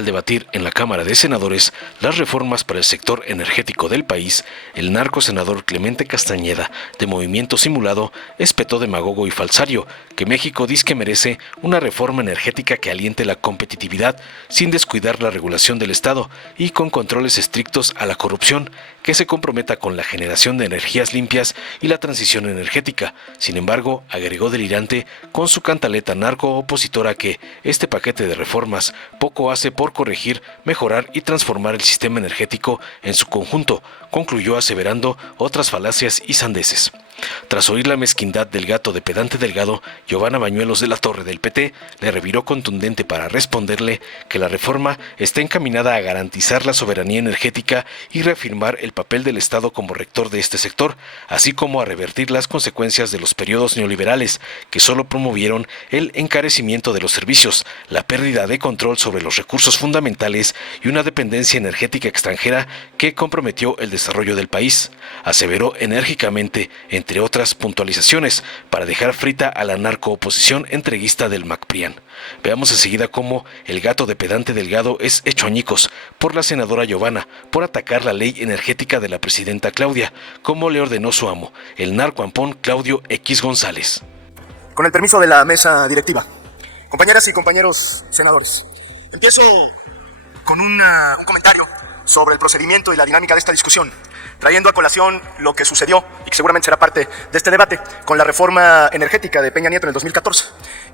Al debatir en la Cámara de Senadores las reformas para el sector energético del país, el narcosenador Clemente Castañeda, de Movimiento Simulado, espetó demagogo y falsario que México dice merece una reforma energética que aliente la competitividad sin descuidar la regulación del Estado y con controles estrictos a la corrupción, que se comprometa con la generación de energías limpias y la transición energética. Sin embargo, agregó delirante con su cantaleta narco-opositora que este paquete de reformas poco hace por corregir, mejorar y transformar el sistema energético en su conjunto, concluyó aseverando otras falacias y sandeces. Tras oír la mezquindad del gato de pedante Delgado, Giovanna Bañuelos de la Torre del PT le reviró contundente para responderle que la reforma está encaminada a garantizar la soberanía energética y reafirmar el papel del Estado como rector de este sector, así como a revertir las consecuencias de los periodos neoliberales que solo promovieron el encarecimiento de los servicios, la pérdida de control sobre los recursos fundamentales y una dependencia energética extranjera que comprometió el desarrollo del país. Aseveró enérgicamente, entre otras puntualizaciones, para dejar frita a la narcooposición entreguista del MacPrián. Veamos enseguida cómo el gato de pedante Delgado es hecho añicos por la senadora Giovanna por atacar la ley energética de la presidenta Claudia, como le ordenó su amo, el narcoampón Claudio X González. Con el permiso de la mesa directiva, compañeras y compañeros senadores, empiezo con un comentario sobre el procedimiento y la dinámica de esta discusión, trayendo a colación lo que sucedió y que seguramente será parte de este debate con la reforma energética de Peña Nieto en el 2014.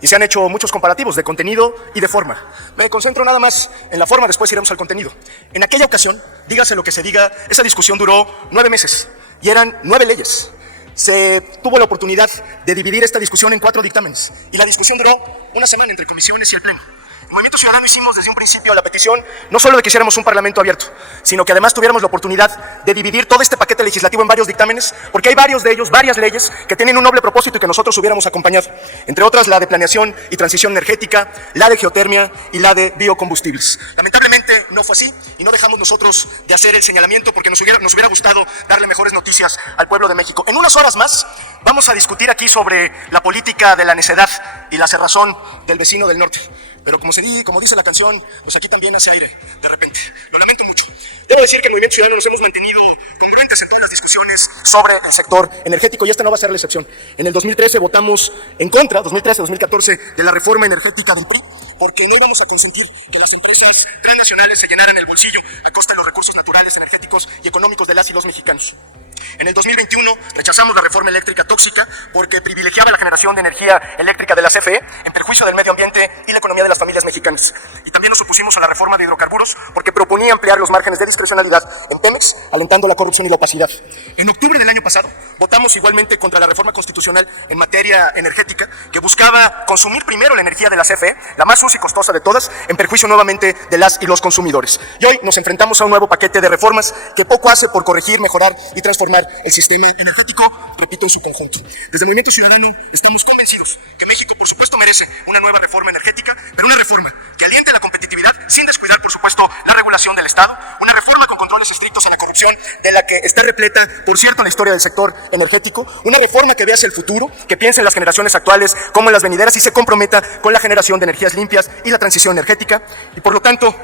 Y se han hecho muchos comparativos de contenido y de forma. Me concentro nada más en la forma, después iremos al contenido. En aquella ocasión, dígase lo que se diga, esa discusión duró 9 meses y eran 9 leyes. Se tuvo la oportunidad de dividir esta discusión en 4 dictámenes y la discusión duró una semana entre comisiones y el pleno. Movimiento Ciudadano hicimos desde un principio la petición no solo de que hiciéramos un parlamento abierto, sino que además tuviéramos la oportunidad de dividir todo este paquete legislativo en varios dictámenes, porque hay varios de ellos, varias leyes que tienen un noble propósito y que nosotros hubiéramos acompañado, entre otras la de planeación y transición energética, la de geotermia y la de biocombustibles. Lamentablemente no fue así y no dejamos nosotros de hacer el señalamiento porque nos hubiera gustado darle mejores noticias al pueblo de México. En unas horas más vamos a discutir aquí sobre la política de la necedad y la cerrazón del vecino del norte. Pero como dice la canción, pues aquí también hace aire, de repente. Lo lamento mucho. Debo decir que en Movimiento Ciudadano nos hemos mantenido congruentes en todas las discusiones sobre el sector energético y esta no va a ser la excepción. En el 2013 votamos en contra, 2013-2014, de la reforma energética del PRI, porque no íbamos a consentir que las empresas transnacionales se llenaran el bolsillo a costa de los recursos naturales, energéticos y económicos de las y los mexicanos. En el 2021 rechazamos la reforma eléctrica tóxica porque privilegiaba la generación de energía eléctrica de la CFE en perjuicio del medio ambiente y la economía de las familias mexicanas. Y también nos opusimos a la reforma de hidrocarburos porque proponía ampliar los márgenes de discrecionalidad en Pemex, alentando la corrupción y la opacidad. En octubre del año pasado votamos igualmente contra la reforma constitucional en materia energética que buscaba consumir primero la energía de la CFE, la más sucia y costosa de todas, en perjuicio nuevamente de las y los consumidores. Y hoy nos enfrentamos a un nuevo paquete de reformas que poco hace por corregir, mejorar y transformar el sistema energético, repito, en su conjunto. Desde Movimiento Ciudadano estamos convencidos que México, por supuesto, merece una nueva reforma energética, pero una reforma que aliente la competitividad sin descuidar, por supuesto, la regulación del Estado, una reforma con controles estrictos en la corrupción de la que está repleta, por cierto, la historia del sector energético, una reforma que vea hacia el futuro, que piense en las generaciones actuales como en las venideras y se comprometa con la generación de energías limpias y la transición energética. Y por lo tanto,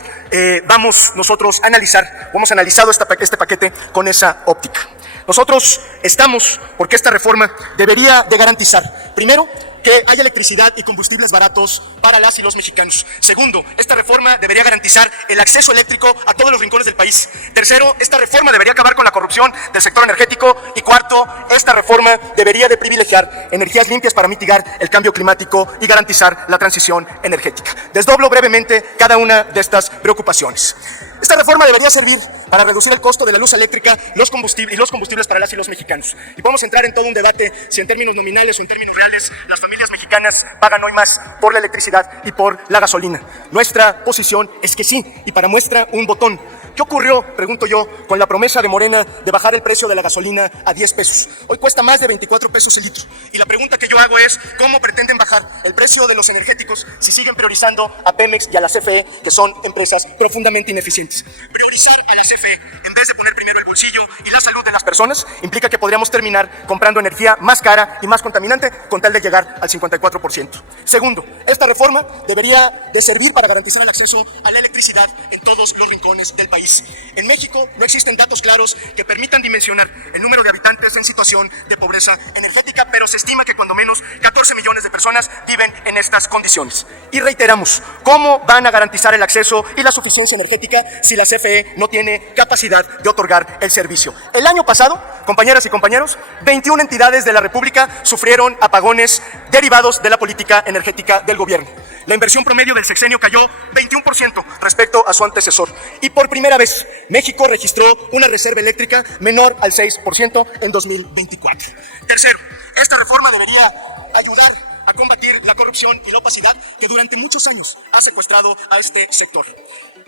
vamos a analizado este paquete con esa óptica. Nosotros estamos porque esta reforma debería de garantizar, primero, que haya electricidad y combustibles baratos para las y los mexicanos. Segundo, esta reforma debería garantizar el acceso eléctrico a todos los rincones del país. Tercero, esta reforma debería acabar con la corrupción del sector energético. Y cuarto, esta reforma debería de privilegiar energías limpias para mitigar el cambio climático y garantizar la transición energética. Desdoblo brevemente cada una de estas preocupaciones. Esta reforma debería servir para reducir el costo de la luz eléctrica y los combustibles para las y los mexicanos. Y podemos entrar en todo un debate si en términos nominales o en términos reales las familias mexicanas pagan hoy más por la electricidad y por la gasolina. Nuestra posición es que sí, y para muestra un botón. ¿Qué ocurrió, pregunto yo, con la promesa de Morena de bajar el precio de la gasolina a 10 pesos? Hoy cuesta más de 24 pesos el litro. Y la pregunta que yo hago es, ¿cómo pretenden bajar el precio de los energéticos si siguen priorizando a Pemex y a la CFE, que son empresas profundamente ineficientes? Priorizar a la CFE CFE, en vez de poner primero el bolsillo y la salud de las personas, implica que podríamos terminar comprando energía más cara y más contaminante con tal de llegar al 54%. Segundo, esta reforma debería de servir para garantizar el acceso a la electricidad en todos los rincones del país. En México no existen datos claros que permitan dimensionar el número de habitantes en situación de pobreza energética, pero se estima que cuando menos 14 millones de personas viven en estas condiciones. Y reiteramos, ¿cómo van a garantizar el acceso y la suficiencia energética si la CFE no tiene capacidad de otorgar el servicio? El año pasado, compañeras y compañeros, 21 entidades de la República sufrieron apagones derivados de la política energética del gobierno. La inversión promedio del sexenio cayó 21% respecto a su antecesor. Y por primera vez, México registró una reserva eléctrica menor al 6% en 2024. Tercero, esta reforma debería ayudar a combatir la corrupción y la opacidad que durante muchos años ha secuestrado a este sector.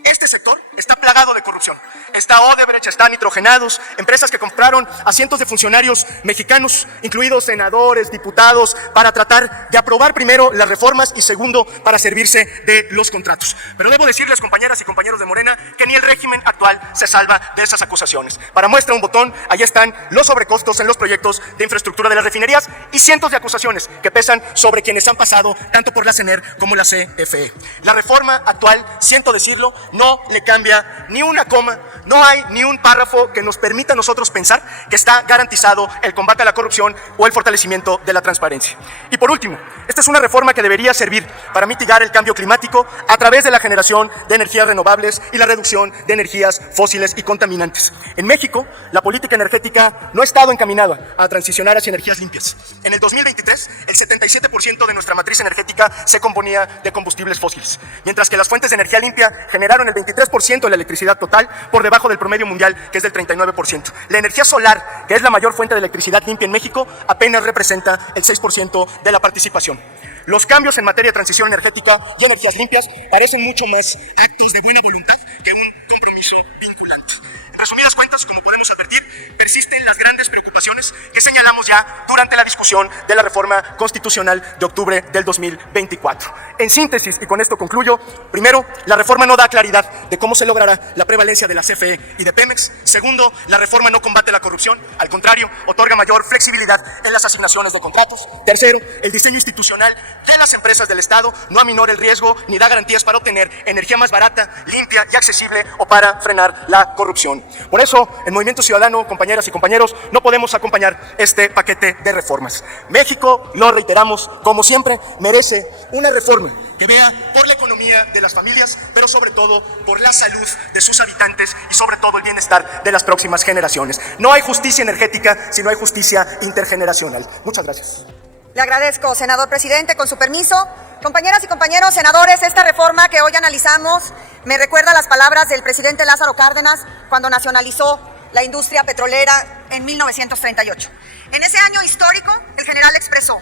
Este sector está plagado de corrupción. Está Odebrecht, está Nitrogenados, empresas que compraron a cientos de funcionarios mexicanos, incluidos senadores, diputados, para tratar de aprobar primero las reformas y segundo, para servirse de los contratos. Pero debo decirles, compañeras y compañeros de Morena, que ni el régimen actual se salva de esas acusaciones. Para muestra un botón, ahí están los sobrecostos en los proyectos de infraestructura de las refinerías y cientos de acusaciones que pesan sobre quienes han pasado tanto por la CENER como la CFE. La reforma actual, siento decirlo, no le cambia ni una coma, no hay ni un párrafo que nos permita a nosotros pensar que está garantizado el combate a la corrupción o el fortalecimiento de la transparencia. Y por último, esta es una reforma que debería servir para mitigar el cambio climático a través de la generación de energías renovables y la reducción de energías fósiles y contaminantes. En México, la política energética no ha estado encaminada a transicionar hacia energías limpias. En el 2023, el 77% de nuestra matriz energética se componía de combustibles fósiles, mientras que las fuentes de energía limpia generaron el 23% de la electricidad total, por debajo del promedio mundial, que es del 39%. La energía solar, que es la mayor fuente de electricidad limpia en México, apenas representa el 6% de la participación. Los cambios en materia de transición energética y energías limpias parecen mucho más actos de buena voluntad que un compromiso vinculante. En resumidas cuentas, como podemos advertir, persisten las grandes preocupaciones que señalamos ya durante la discusión de la reforma constitucional de octubre del 2024. En síntesis, y con esto concluyo, primero, la reforma no da claridad de cómo se logrará la prevalencia de la CFE y de Pemex. Segundo, la reforma no combate la corrupción, al contrario, otorga mayor flexibilidad en las asignaciones de contratos. Tercero, el diseño institucional de las empresas del Estado no aminora el riesgo ni da garantías para obtener energía más barata, limpia y accesible o para frenar la corrupción. Por eso, en Movimiento Ciudadano, compañeras y compañeros, no podemos acompañar este paquete de reformas. México, lo reiteramos, como siempre, merece una reforma que vea por la economía de las familias, pero sobre todo por la salud de sus habitantes y sobre todo el bienestar de las próximas generaciones. No hay justicia energética si no hay justicia intergeneracional. Muchas gracias. Le agradezco, senador presidente, con su permiso. Compañeras y compañeros senadores, esta reforma que hoy analizamos me recuerda las palabras del presidente Lázaro Cárdenas cuando nacionalizó la industria petrolera en 1938. En ese año histórico, el general expresó: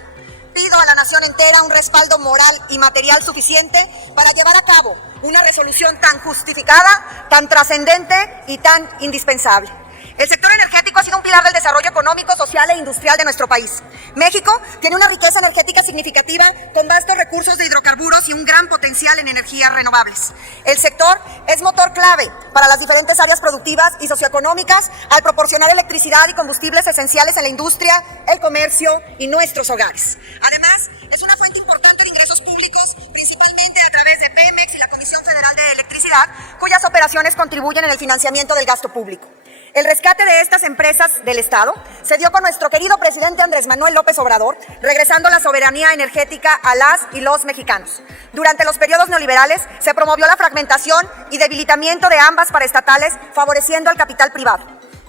pido a la nación entera un respaldo moral y material suficiente para llevar a cabo una resolución tan justificada, tan trascendente y tan indispensable. El sector energético ha sido un pilar del desarrollo económico, social e industrial de nuestro país. México tiene una riqueza energética significativa con vastos recursos de hidrocarburos y un gran potencial en energías renovables. El sector es motor clave para las diferentes áreas productivas y socioeconómicas al proporcionar electricidad y combustibles esenciales en la industria, el comercio y nuestros hogares. Además, es una fuente importante de ingresos públicos, principalmente a través de Pemex y la Comisión Federal de Electricidad, cuyas operaciones contribuyen en el financiamiento del gasto público. El rescate de estas empresas del Estado se dio con nuestro querido presidente Andrés Manuel López Obrador, regresando la soberanía energética a las y los mexicanos. Durante los periodos neoliberales se promovió la fragmentación y debilitamiento de ambas paraestatales, favoreciendo al capital privado.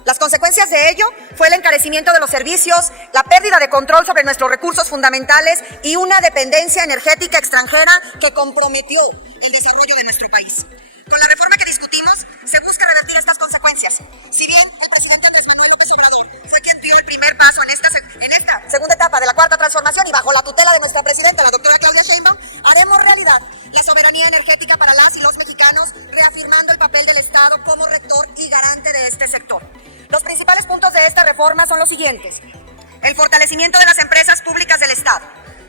Las consecuencias de ello fue el encarecimiento de los servicios, la pérdida de control sobre nuestros recursos fundamentales y una dependencia energética extranjera que comprometió el desarrollo de nuestro país. Con la reforma que discutimos, se busca revertir estas consecuencias. Si bien el presidente Andrés Manuel López Obrador fue quien dio el primer paso en esta segunda etapa de la cuarta transformación y bajo la tutela de nuestra presidenta, la doctora Claudia Sheinbaum, haremos realidad la soberanía energética para las y los mexicanos, reafirmando el papel del Estado como rector y garante de este sector. Los principales puntos de esta reforma son los siguientes: el fortalecimiento de las empresas públicas del Estado.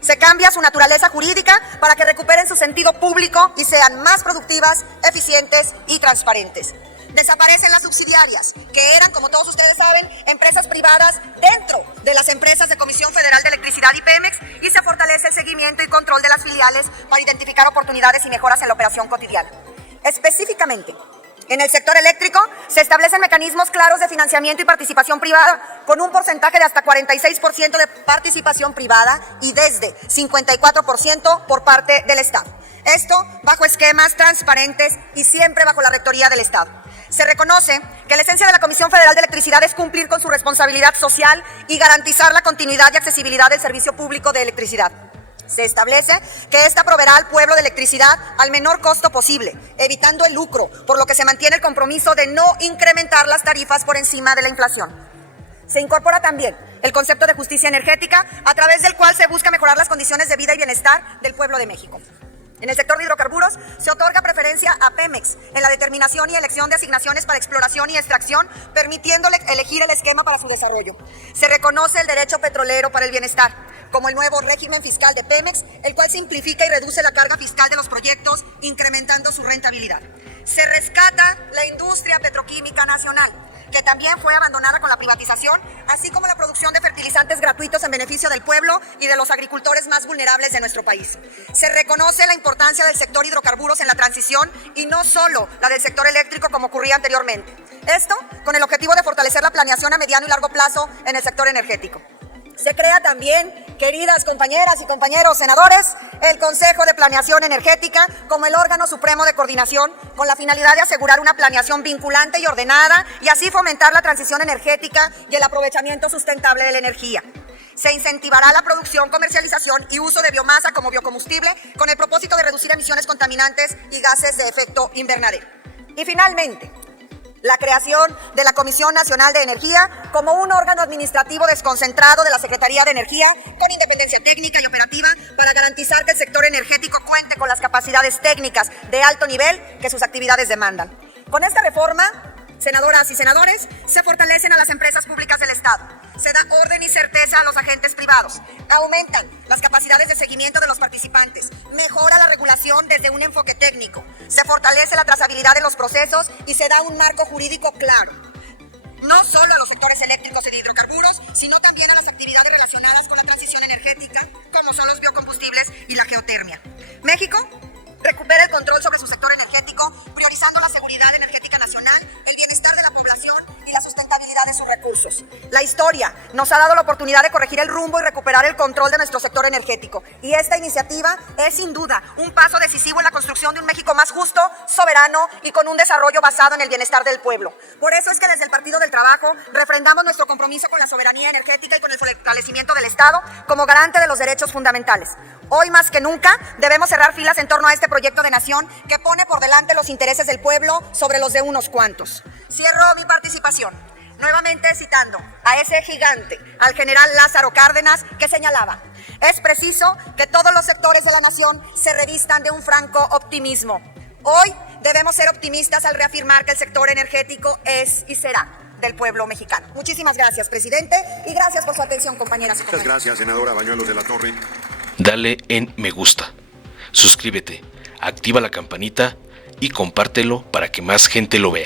Se cambia su naturaleza jurídica para que recuperen su sentido público y sean más productivas, eficientes y transparentes. Desaparecen las subsidiarias, que eran, como todos ustedes saben, empresas privadas dentro de las empresas de Comisión Federal de Electricidad y Pemex, y se fortalece el seguimiento y control de las filiales para identificar oportunidades y mejoras en la operación cotidiana. Específicamente, en el sector eléctrico se establecen mecanismos claros de financiamiento y participación privada con un porcentaje de hasta 46% de participación privada y desde 54% por parte del Estado. Esto bajo esquemas transparentes y siempre bajo la rectoría del Estado. Se reconoce que la esencia de la Comisión Federal de Electricidad es cumplir con su responsabilidad social y garantizar la continuidad y accesibilidad del servicio público de electricidad. Se establece que esta proveerá al pueblo de electricidad al menor costo posible, evitando el lucro, por lo que se mantiene el compromiso de no incrementar las tarifas por encima de la inflación. Se incorpora también el concepto de justicia energética, a través del cual se busca mejorar las condiciones de vida y bienestar del pueblo de México. En el sector de hidrocarburos se otorga preferencia a Pemex en la determinación y elección de asignaciones para exploración y extracción, permitiéndole elegir el esquema para su desarrollo. Se reconoce el derecho petrolero para el bienestar, como el nuevo régimen fiscal de Pemex, el cual simplifica y reduce la carga fiscal de los proyectos, incrementando su rentabilidad. Se rescata la industria petroquímica nacional, que también fue abandonada con la privatización, así como la producción de fertilizantes gratuitos en beneficio del pueblo y de los agricultores más vulnerables de nuestro país. Se reconoce la importancia del sector hidrocarburos en la transición y no solo la del sector eléctrico como ocurría anteriormente. Esto con el objetivo de fortalecer la planeación a mediano y largo plazo en el sector energético. Se crea también, queridas compañeras y compañeros senadores, el Consejo de Planeación Energética como el órgano supremo de coordinación, con la finalidad de asegurar una planeación vinculante y ordenada y así fomentar la transición energética y el aprovechamiento sustentable de la energía. Se incentivará la producción, comercialización y uso de biomasa como biocombustible con el propósito de reducir emisiones contaminantes y gases de efecto invernadero. Y finalmente, la creación de la Comisión Nacional de Energía como un órgano administrativo desconcentrado de la Secretaría de Energía con independencia técnica y operativa para garantizar que el sector energético cuente con las capacidades técnicas de alto nivel que sus actividades demandan. Con esta reforma, senadoras y senadores, se fortalecen a las empresas públicas del Estado, se da orden y certeza a los agentes privados, aumentan las capacidades de seguimiento de los participantes, mejora la regulación desde un enfoque técnico, se fortalece la trazabilidad de los procesos y se da un marco jurídico claro, no solo a los sectores eléctricos y de hidrocarburos, sino también a las actividades relacionadas con la transición energética, como son los biocombustibles y la geotermia. México recupera el control sobre su sector energético, priorizando la seguridad energética nacional, el bienestar de la población y la sustentabilidad de sus recursos. La historia nos ha dado la oportunidad de corregir el rumbo y recuperar el control de nuestro sector energético. Y esta iniciativa es sin duda un paso decisivo en la construcción de un México más justo, soberano y con un desarrollo basado en el bienestar del pueblo. Por eso es que desde el Partido del Trabajo refrendamos nuestro compromiso con la soberanía energética y con el fortalecimiento del Estado como garante de los derechos fundamentales. Hoy más que nunca debemos cerrar filas en torno a este proyecto de nación que pone por delante los intereses del pueblo sobre los de unos cuantos. Cierro mi participación nuevamente citando a ese gigante, al general Lázaro Cárdenas, que señalaba: es preciso que todos los sectores de la nación se revistan de un franco optimismo. Hoy debemos ser optimistas al reafirmar que el sector energético es y será del pueblo mexicano. Muchísimas gracias, presidente, y gracias por su atención, compañeras y compañeros. Muchas gracias, senadora Bañuelos de la Torre. Dale en me gusta, suscríbete, activa la campanita y compártelo para que más gente lo vea.